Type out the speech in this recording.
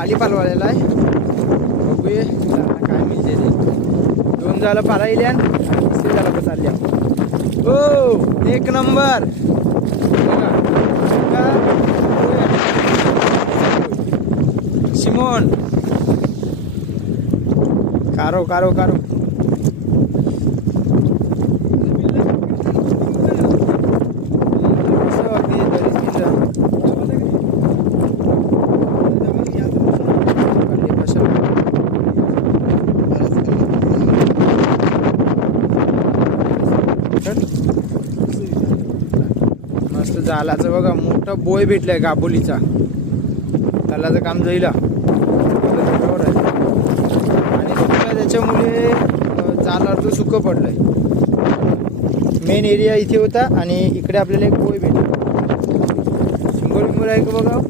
जाळी पालवायला आहे. बघूया काय मिळते ते. 2 झालं पालायल्या, 3 झालं का चालल्या. हो, 1 नंबर. शिमोन कारो कारो कारो. मस्त जालाचं बघा मोठं बोय भेटलंय गाबोलीचा. त्यालाचं काम जाईल आणि त्याच्यामुळे जाल अर्ध सुकं पडलंय. मेन एरिया इथे होता आणि इकडे आपल्याला एक बोय भेटला. 100 आहे का बघा.